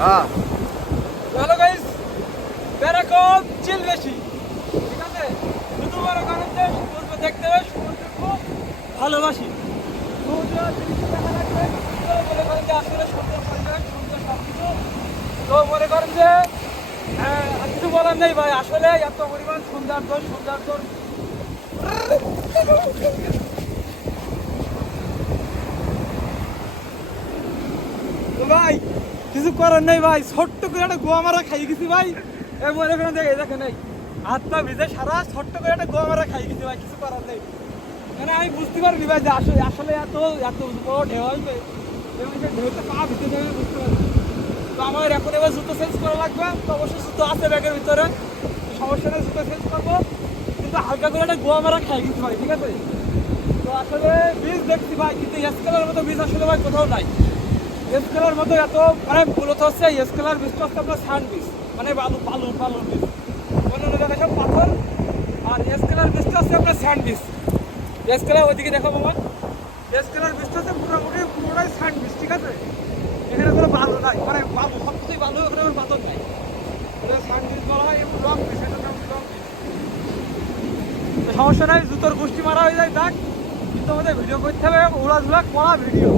হ্যাঁ। Hello guys প্যারাকম চিল বেশি। ঠিক আছে? শুধু মনে করেন যে সমুদ্র দেখতে হবে সমুদ্র খুব ভালোবাসি। জিনিসটা দেখা মনে করেন যে আসলে সুন্দর পরিবেশ সব কিছু তো মনে করেন যে হ্যাঁ, আর কিছু নেই ভাই আসলে এত পরিমাণ সৌন্দর্য সৌন্দর্য। ভাই কিছু করার নেই ভাই, ছোট্ট করে একটা গোয়া মারা খাই গেছি ভাই। এ মনে করেন দেখে দেখে নেই হাত পা ভিজে সারা, ছোট্ট করে একটা গোয়া মারা খাই গেছি ভাই, কিছু করার নেই। মানে আমি বুঝতে পারিনি ভাই যে আসলে আসলে এত এত বড় ঢেউ আসবে ঢেউতে পা ভিজে যাবে বুঝতে পারি তো আমার এখন এবার জুতো চেঞ্জ করা লাগবে, তো অবশ্যই জুতো আছে ব্যাগের ভিতরে সমস্যা নেই, জুতো চেঞ্জ করব। কিন্তু হালকা করে একটা গোয়া মারা খাই গেছি ভাই, ঠিক আছে? তো আসলে বীজ দেখছি ভাই, কিন্তু এসকেলের মতো বীজ আসলে ভাই কোথাও নাই। এসকেলার মতো এত মানে মূলত হচ্ছে এসকেলার বীজটা হচ্ছে আপনার স্যান্ড বীজ মানে বালু বালু, বালুর বীজ। অন্য অন্য জায়গায় সব পাথর। আর এসকেলার বীজটা হচ্ছে আপনার স্যান্ড বীজ এসকেলার ওইদিকে দেখো বাবা। এসকেলার বীজটা হচ্ছে মোটামুটি পুরোটাই স্যান্ড বীজ ঠিক আছে? এখানে কোনো বালু নাই। মানে বালু সব কিছুই বালু কোনো পাথর নাই। স্যান্ড বীজ বলা হয়, এবং রং বীজ এটা নাম সমস্যা নাই, জুতোর গোষ্ঠী মারা হয়ে যায় থাক কিন্তু আমাদের ভিডিও করতে হবে এবং উড়াধুলা করা ভিডিও